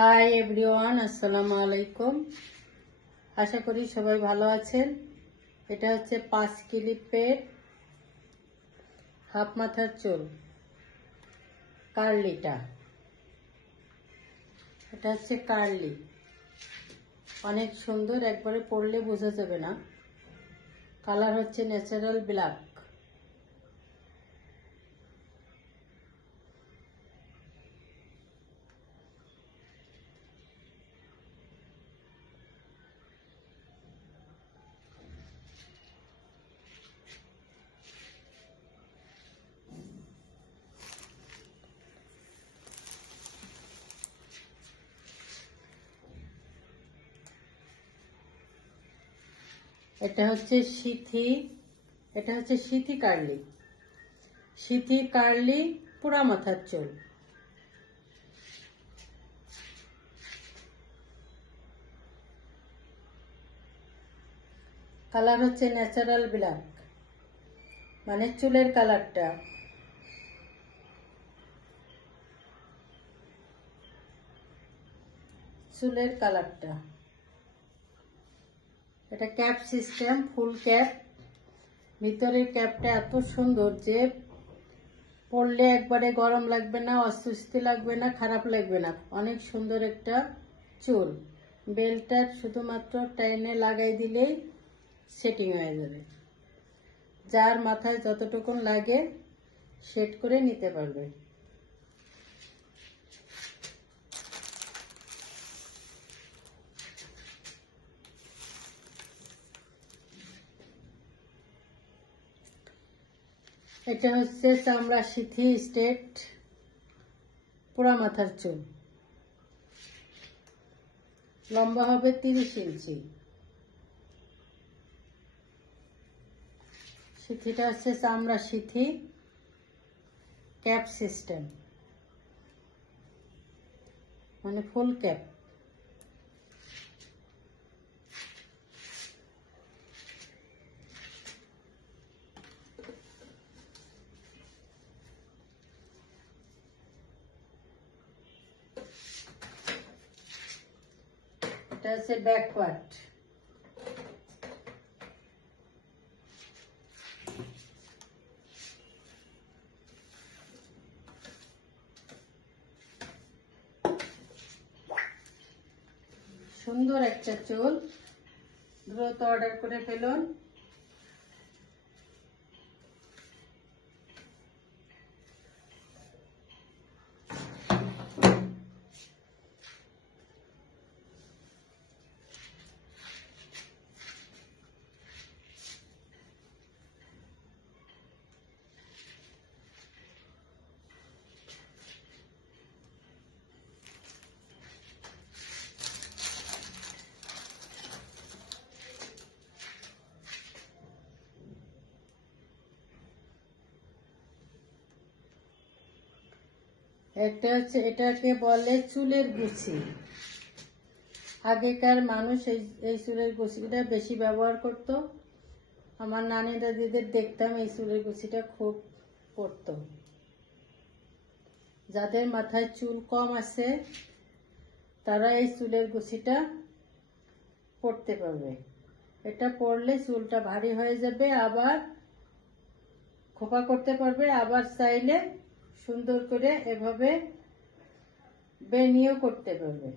Hi everyone, আসসালামু আলাইকুম। আশা করি সবাই ভালো আছেন। এটা হচ্ছে 5 ক্লিপের হাফ মাথার চুল কার্লিটা। এটা হচ্ছে কার্লি, অনেক সুন্দর, একবারে পরলে বোঝা যাবে না। কালার হচ্ছে ন্যাচারাল ব্ল্যাক। এটা হচ্ছে সিথি কার্লি। সিথি কার্লি পুরা মাথার চুল। কালার হচ্ছে ন্যাচারাল ব্ল্যাক, মানে চুলের কালারটা। এটা ক্যাপ সিস্টেম, ফুল ক্যাপ। ভিতরের ক্যাপটা এত সুন্দর যে পরলে একবারে গরম লাগবে না, অস্বস্তি লাগবে না, খারাপ লাগবে না। অনেক সুন্দর একটা চুল। বেলটা শুধুমাত্র টাইনে লাগাই দিলেই সেটিং হয়ে যাবে। যার মাথায় যতটুকুন লাগে সেট করে নিতে পারবে। এটা হচ্ছে চামড়া সিথি স্টেট পুরা মাথার চুল। লম্বা হবে 30 ইঞ্চি। সিথিটা হচ্ছে চামড়া সিথি ক্যাপ সিস্টেম, মানে ফুল ক্যাপ। এটা হচ্ছে ব্যাকওয়ার্ড। সুন্দর একটা চুল, দ্রুত অর্ডার করে ফেলুন। এটাকে বলে চুলের গুছি। আগেকার মানুষ এই চুলের গুছিটা বেশি ব্যবহার করত। আমার নানি দাদিদের দেখতাম এই চুলের গুছিটা খুব পরত। যাদের মাথায় চুল কম আছে তারা এই চুলের গুছিটা পরতে পারবে। এটা পরলে চুলটা ভারী হয়ে যাবে, আবার খোপা করতে পারবে, আবার চাইলে সুন্দর করে এভাবে বেনিও করতে পারবে।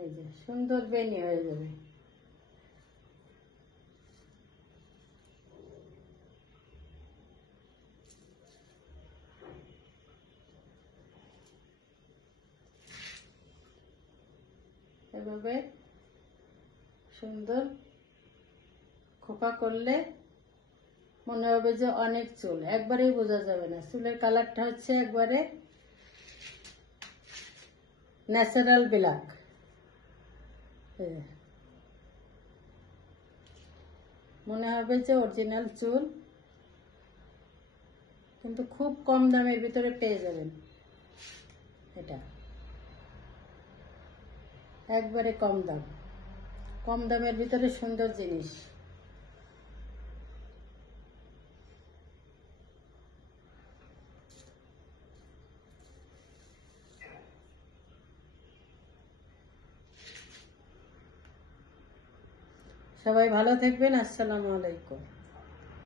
এই যে সুন্দর বেনি হয়ে যাবে। এভাবে সুন্দর খোপা করলে মনে হবে যে অনেক চুল, একবারেই বোঝা যাবে না। চুলের কালারটা হচ্ছে একবারে ন্যাচারাল ব্ল্যাক। মনে হবে যে অরিজিনাল চুল, কিন্তু খুব কম দামের ভিতরে পেয়ে যাবেন। এটা একবারে কম দামের ভিতরে সুন্দর জিনিস। সবাই ভালো থাকবেন। আসসালামু আলাইকুম।